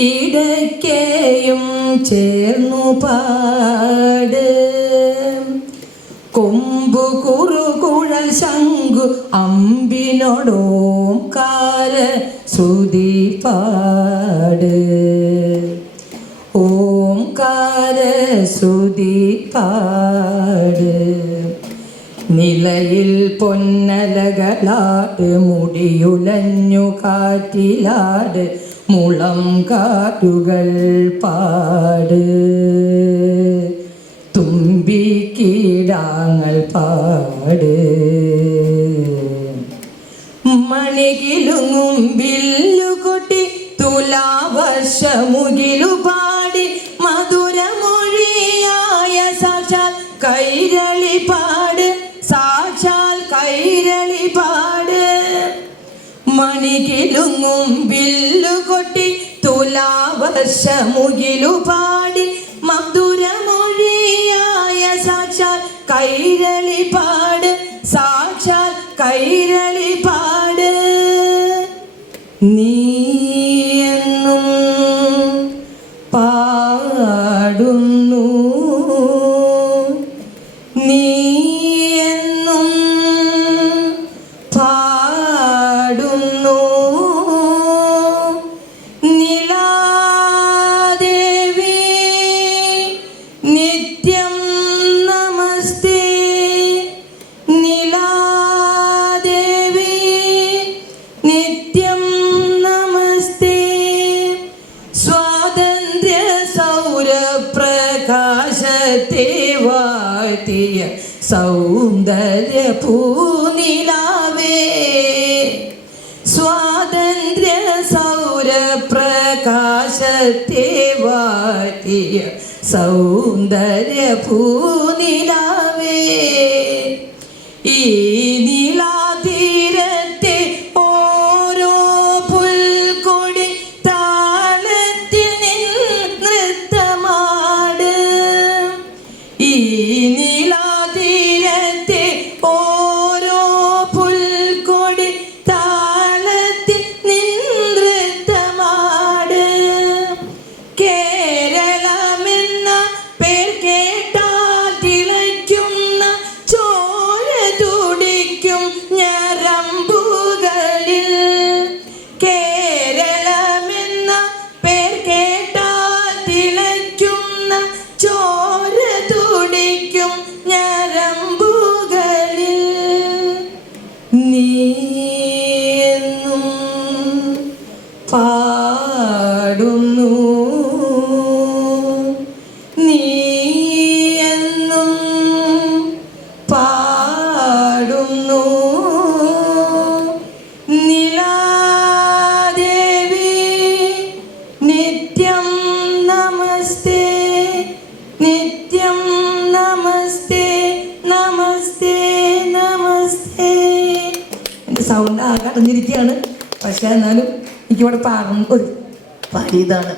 ഇടയ്ക്കേയും ചേർന്നു പാട്. കൊമ്പു കുറുകുഴൽ ശങ്കു അമ്പിനോടോം കാല ശ്രുതി പാട്. ഓംകാര ശ്രുതി പാട്. നിലയിൽ പൊന്നലകളാട് മുടിയുലഞ്ഞു കാറ്റിലാട് മുളം കാറ്റുകൾ പാട്. തുമ്പി കീടാങ്ങൾ പാട്. മണികിലുങ്ങും ബില്ലുകൊട്ടി തുലാവർഷമുകിലു മണികിലുങ്ങും വില്ലുകൊട്ടി തുലാവർഷമുകിലു പാടി മധുരമൊഴിയായ സാക്ഷാൽ കൈരളി പാട് സാക്ഷാൽ കൈരളി പാട് നീ പാടുന്നു. നീയെന്നും എന്നും വാഴ്ത്തിയ സൗന്ദര്യ പൂനിലാവേ സ്വാതന്ത്ര്യ സൗരപ്രകാശത്തെ വാഴ്ത്തിയ സൗന്ദര്യ പൂനിലാവേ തുടിക്കും ഞരമ്പുകളിൽ. കേരളമെന്ന പേർ കേട്ടാൽ തിളയ്ക്കുന്ന ചോര തുടിക്കും ഞരമ്പുകളിൽ. നീ പാടുന്നു സൗണ്ട് ആകെ അടഞ്ഞിരിക്കുകയാണ് പക്ഷെ എന്നാലും എനിക്കിവിടെ പാടും ഒരു പാടിയതാണ്